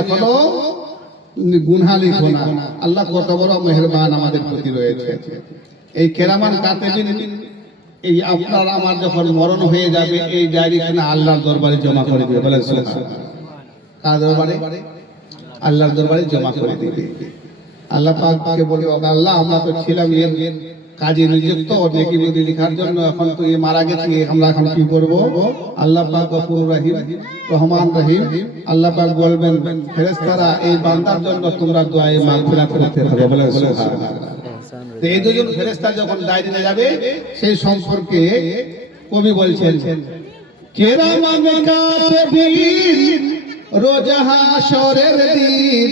এখনো গুনাহ লিখো না। আল্লাহ কত বড় মেহেরবান আমাদের প্রতি রয়েছে। এই কেরামান কাতেবিন এই আপনার আমার যখন মরণ হয়ে যাবে এই ডায়েরিখানা আল্লাহর দরবারে জমা করে দিবে। বলেন সুবহানাল্লাহ। কার দরবারে? আল্লাহর দরবারে জমা করে দিবে। আল্লাহ পাককে বলে, আল্লাহ আমরা তো ছিলাম এর কাজে নিযুক্ত নেকি বিধি লেখার জন্য, এখন তো এ মারা গেছে, আমরা এখন কি করব? আল্লাহ পাক গফুর রহিম, রহমান রহিম। আল্লাহ পাক বলবেন, ফেরেশতারা এই বান্দার জন্য তোমরা দোয়ায়ে মাগফিরাত করতে হবে। বলেন সুবহানাল্লাহ। তো এই দুজন ফেরেশতা যখন ডায়েরি নিয়ে যাবে সেই সম্পর্কে কবি বলছেন, কেরামান কাতেবিন রোজ হাশরের দিন,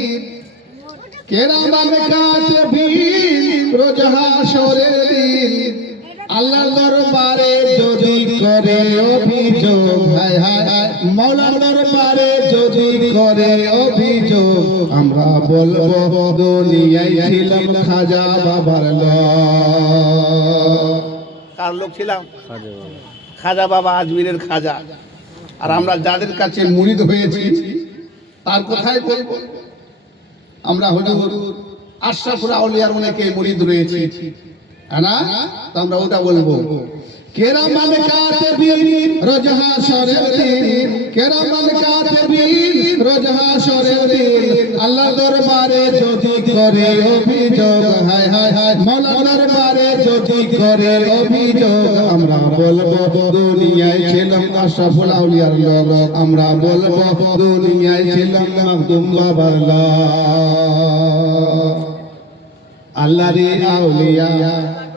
কেরামান কাতেবিন রোজ হাশরের দিন, আল্লাহর দরবারে যদি করে অভিযোগ, হায় হায় মাওলার দরবারে যদি করে অভিযোগ, আমরা বলবো দুনিয়ায় ছিলাম খাজা বাবার লোক। কার লোক ছিলাম? খাজা বাবা, আজমিরের খাজা। আর আমরা যাদের কাছে মুরিদ হয়েছি তার কথাই বলবো। আমরা হুজুর আশরাফুল আউলিয়ার অনেকে মুরিদ রয়েছি, না? তো আমরা ওটা বলবো, কেরামান কাতেবিন রোজ হাশরের দিন, কেরামান কাতেবিন রোজ হাশরের দিন, আল্লাহর দরবারে যদি করে অভিযোগ, হায় হায় হায় মাওলার দরবারে যদি করে অভিযোগ, আমরা বলবো দুনিয়ায় ছিলাম আশরাফুল আউলিয়ার লোক, আমরা বলবো দুনিয়ায় ছিলাম মাকদুম বাবার লোক। আল্লাহর আউলিয়া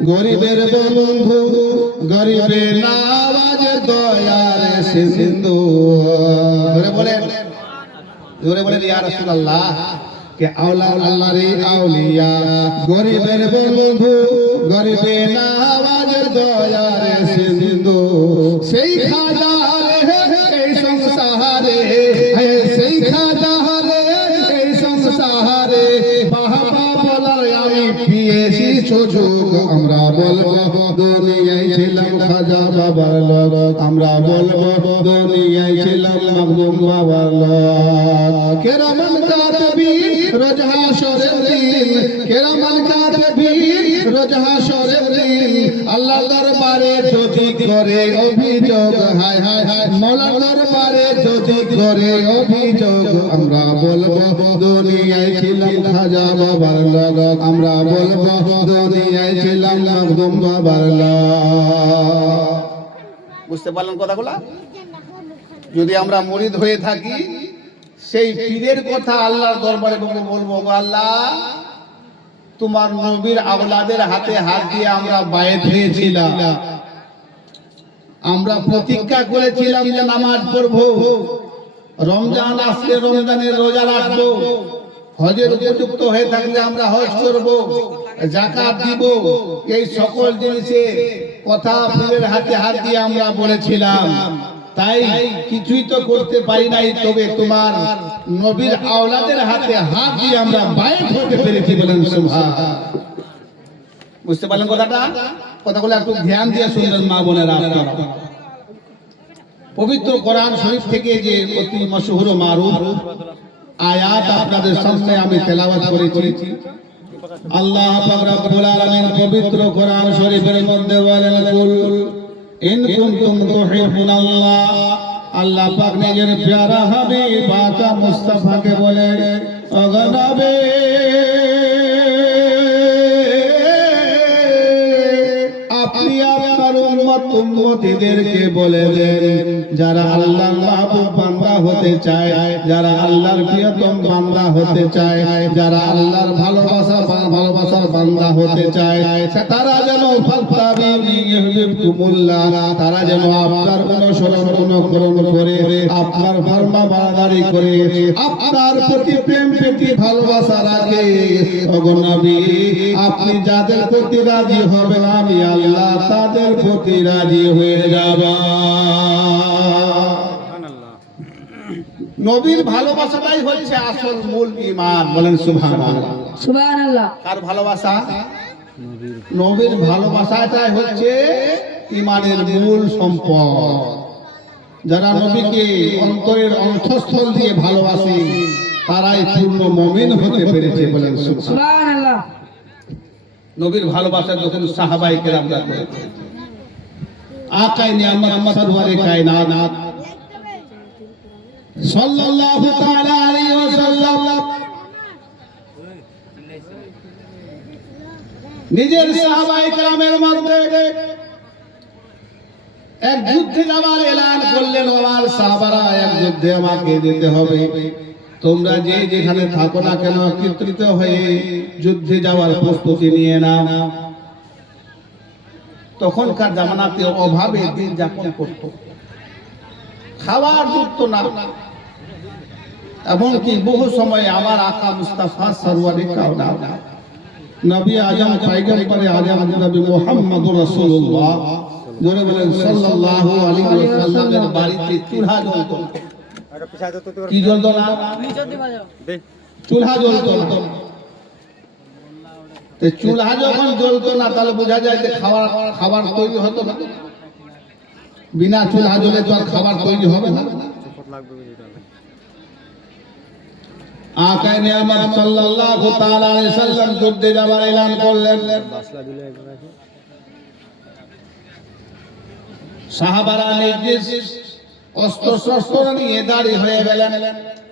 গরিবের বন্ধু, গরিবের নামাজ দয়ার সিন্ধু। জোরে বলেন, জোরে বলেন ইয়া রাসূলুল্লাহ। কে আল্লাহর আউলিয়া গরিবের বন্ধু, গরিবের নামাজ দয়ার সিন্ধু, সেই খাজা এই সংসারে, সেই খাজা এই সংসারে বাবা বলার আমি পেয়েছি সুযোগ, আমরা বলবো দুনিয়ায় ছিলাম খাজা বাবার লোক, আমরা বলবো দুনিয়ায় ছিলাম মাকদুম বাবার লোক। কেরামান কাতেবিন রোজ হাশরের দিন, কেরামান কাতেবিন রোজ হাশরের দিন, আল্লাহর দরবারে যদি করে অভিযোগ, হায় হায় হায় মাওলার দরবারে যদি করে অভিযোগ, আমরা বলবো দুনিয়ায় ছিলাম খাজা বাবার লোক, আমরা বলবো দুনিয়ায় ছিলাম মাকদুম বাবার লোক। বুঝতে পারলেন কথাগুলা? যদি আমরা মুরিদ হয়ে থাকি সেই পীরের কথা আল্লাহর দরবারে বলবো, আল্লাহ তোমার নবীর আওলাদের হাতে হাত দিয়ে আমরা বায়াত হয়েছিলাম, আমরা প্রতিজ্ঞা করেছিলাম যে নামাজ পড়বো, রমজান আসলে রমজানের রোজা রাখবো, হজের উপযুক্ত হয়ে থাকলে আমরা হজ করব, যাকাত দিব, এই সকল জিনিসের কথা পীরের হাতে হাত দিয়ে আমরা বলেছিলাম। তাই কিছুই তো করতে পারি নাই, তবে তোমার নবীর আওলাদের হাতে হাত দিয়ে আমরা বায়াত হতে পেরেছি। বলেন সুবহানাল্লাহ। বুঝতে পারলেন কথাটা? কথাগুলো একটু ধ্যান দিয়ে শুনবেন মা বোনেরা আপনারা। পবিত্র কোরআন শরীফ থেকে যে অতি মশহুর মারুফ আয়াত আপনাদের সামনে আমি তেলাওয়াত করেছি। আল্লাহ পাক রব্বুল আলামিন পবিত্র কোরআন শরীফের মধ্যে বলেন, কুল ইন কুনতুম তুহিব্বুনাল্লাহ, আল্লাহ পাক নিজের প্যারা হাবিব আকা মুস্তাফাকে বলে, ও নবী আপনি আপনার উম্মতদেরকে বলে দেন, যারা আল্লাহর মাহবুব বান্দা হতে চায়, যারা আল্লাহর প্রিয়তম বান্দা হতে চায়, যারা আল্লাহর ভালোবাসার বান্দা হতে চায়, তারা যেন তারা যেন আপনার অনুকরণ করে, আপনার ফরমাবরদারি করে, আপনার প্রতি প্রেম প্রীতি ভালোবাসা রাখে। ওগো নবী আপনি যাদের প্রতি রাজি হবেন আমি আল্লাহ তাদের প্রতি রাজি হয়ে যাব। নবীর ভালোবাসাটাই হচ্ছে আসল মূল ঈমান। বলেন সুবহানাল্লাহ। সুবহানাল্লাহ। কার ভালোবাসা? নবীর ভালোবাসাটাই হচ্ছে ঈমানের মূল সম্পদ। যারা নবীকে অন্তরের অন্তঃস্থল দিয়ে ভালোবাসে তারাই পূর্ণ মুমিন হতে পেরেছে। বলেন সুবহানাল্লাহ। নবীর ভালোবাসা যখন সাহাবায়ে কেরামরা করেছে, আকায়ে নিয়ামত সরওয়ারে কায়নাত সাল্লাল্লাহু তাআলা আলাইহি ওয়াসাল্লাম নিজের সাহাবায়ে কেরামের মধ্যে এক যুদ্ধে যাওয়ার এলান করলেন। আমার সাহাবারা, এক যুদ্ধে আমাকে যেতে হবে, তোমরা যে যেখানে থাকো না কেন একত্রিত হয়ে যুদ্ধে যাওয়ার প্রস্তুতি নিয়ে নাও। তখনকার জামানাতে অভাবে দিন যাপন করত, খাওয়ার যুক্ত না, এমনকি বহু সময় আমার আকা মুস্তাফা সরওয়ারে কায়নাত নবী আজম পয়গম্বর আজম নবী মুহাম্মদুর রাসূলুল্লাহ জোরে বলেন সাল্লাল্লাহু আলাইহি ওয়াসাল্লামের বাড়িতে চুলহা জ্বলত। কি জ্বলত না? চুলহা জ্বলত না। তো চুলহা যখন জ্বলত না, তাহলে বোঝা যায় যে খাবার তৈরি হতো না। বিনা চুলহা জ্বলে তো আর খাবার তৈরি হবে না। আকায়ে নিয়ামত সাল্লাল্লাহু তাআলা আলাইহি সাল্লাম যুদ্ধে যাবার এলান করলেন। সাহাবারা নিজ অস্ত্র শস্ত্র নিয়ে দাঁড়িয়ে হয়ে গেলেন।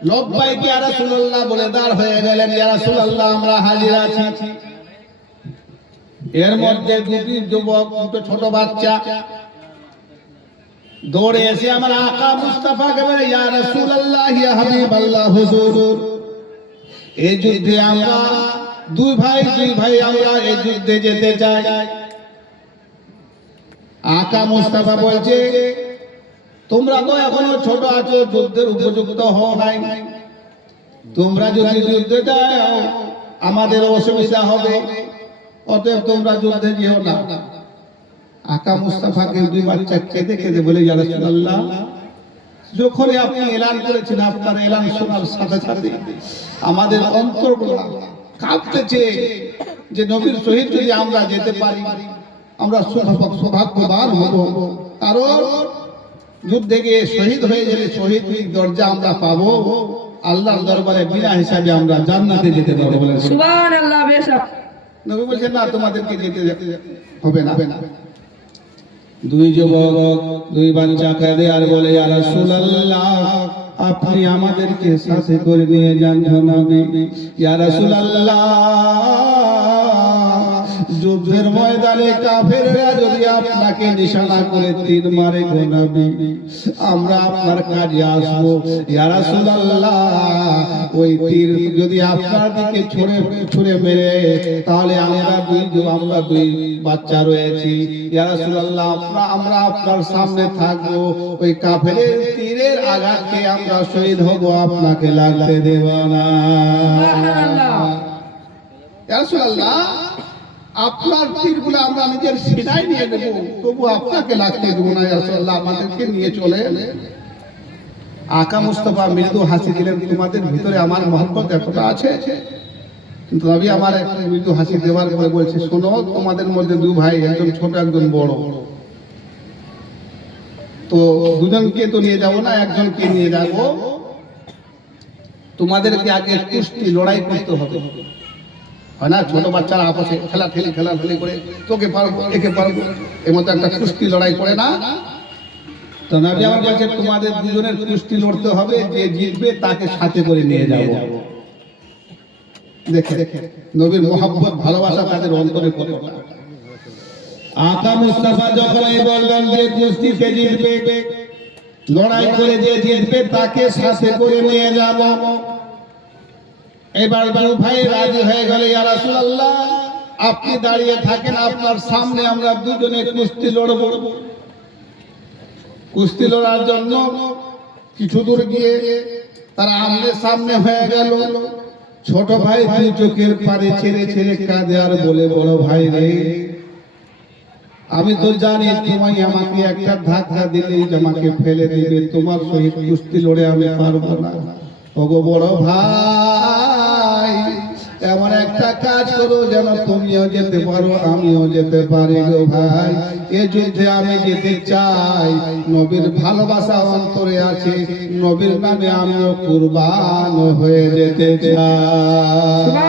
লব্বাইক ইয়া রাসূলুল্লাহ বলে দাঁড় হয়ে গেলেন। ইয়া রাসূলুল্লাহ, আমরা হাজির আছি। এর মধ্যে দুটি যুবক, দুটো ছোট বাচ্চা দৌড়ে এসে আমার আকা মুস্তাফাকে বলে, ইয়া রাসূলুল্লাহ, ইয়া হাবিবাল্লাহ, হুজুর, এই যুদ্ধে আমরা দুই ভাই আমরা এই যুদ্ধে যেতে চাই। আকা মুস্তাফা বলছে, তোমরা তো এখনো ছোট আছো, যুদ্ধের উপযুক্ত হও নাই, তোমরা যদি যুদ্ধে যাও আমাদের অসুবিধা হবে, অতএব তোমরা যুদ্ধে যেও না। আকা মুস্তাফাকে দুই বাচ্চা কেঁদে কেঁদে বলে, ইয়া রাসূলুল্লাহ, যখনই আপনি এলান করেছেন, আপনার এলান শোনার সাথে সাথে আমাদের অন্তরগুলো কাঁপতেছে যে নবীর সহিত যদি আমরা যেতে পারি আমরা সৌভাগ্যবান হব। কারণ যুদ্ধে গিয়ে শহীদ হয়ে গেলে শহীদ দরজা আমরা পাবো, আল্লাহর দরবারে বিনা হিসাবে আমরা জান্নাতে যেতে পারবো। বলেন সুবহানাল্লাহ। বেশক নবী বলছেন, না, তোমাদেরকে যেতে হবে না। দুই যুবক দুই বাচ্চা কাঁদে আর বলে, ইয়া রাসূলুল্লাহ, আপনি আমাদেরকে সাথে করে নিয়ে যান নবী। ইয়া রাসূলুল্লাহ, যুদ্ধের ময়দানে কাফেররা যদি আপনাকে নিশানা করে তীর মারে গো নবী, আমরা আপনার কাজে আসবো। ইয়া রাসূলুল্লাহ, ওই তীর যদি আপনার দিকে ছুঁড়ে মেরে, তাহলে আমরা দুই বাচ্চা রয়েছি, ইয়া রাসূলুল্লাহ, আমরা আপনার সামনে থাকবো, ওই কাফেরের তীরের আঘাতকে আমরা শহীদ হব, আপনাকে লাগতে দেব না। ইয়া রাসূলুল্লাহ, আপনার তীরগুলো আমরা নিজের সিনায় নিয়ে নেব, তবু আপনাকে লাগতে দেব না। ইয়া রাসূলুল্লাহ, আমাদেরকে নিয়ে চলে। আকা মুস্তাফা মৃদু হাসি দিলেন, তোমাদের ভিতরে আমার মহব্বত এতটা আছে। কিন্তু নবী আমার একটা মৃদু হাসি দেওয়ার পরে বলছে, শোনো, তোমাদের মধ্যে দুই ভাই, একজন ছোট একজন বড়, তো দুজনকে তো নিয়ে যাবো না, একজনকে নিয়ে যাবো। তোমাদেরকে আগে কুস্তি লড়াই করতে হবে, হয় না? ছোট বাচ্চারা আপসে খেলাঠেলি করে তোকে পারবো একে পারবো, এর মতো একটা কুস্তি লড়াই করে না। তো নবী আমার বলছে, তোমাদের দুজনের কুস্তি লড়তে হবে, যে জিতবে তাকে সাথে করে নিয়ে যাব। দেখে নবীর মহব্বত ভালোবাসা তাদের অন্তরে কতটা। আকা মুস্তাফা যখন এই বললেন যে কুস্তিতে জিতবে, লড়াই করে যে জিতবে তাকে সাথে করে নিয়ে যাব, এবার দুই ভাই রাজি হয়ে গেল। ইয়া রাসূলুল্লাহ, আপনি দাঁড়িয়ে থাকেন, আপনার সামনে আমরা দুজনে কুস্তি লড়ব। কুস্তি লড়ার জন্য কিছু দূর গিয়ে তারা আমনে সামনে হয়ে গেল। ছোট ভাই দুই চোখের পানি ছেড়ে ছেড়ে কাঁদে আর বলে, বড় ভাই রে, আমি তো জানি তুমি আমাকে একটা ধাক্কা দিলেই আমাকে ফেলে দিবে, তোমার সহিত কুস্তি লড়ে আমি পারবো না। ওগো বড় ভাই, এমন এক একটা কাজ করো যেন তুমিও যেতে পারো আমিও যেতে পারি গো ভাই। এই যুদ্ধে আমি যেতে চাই, নবীর ভালোবাসা অন্তরে আছে, নবীর নামে আমিও কুরবান হয়ে যেতে চাই।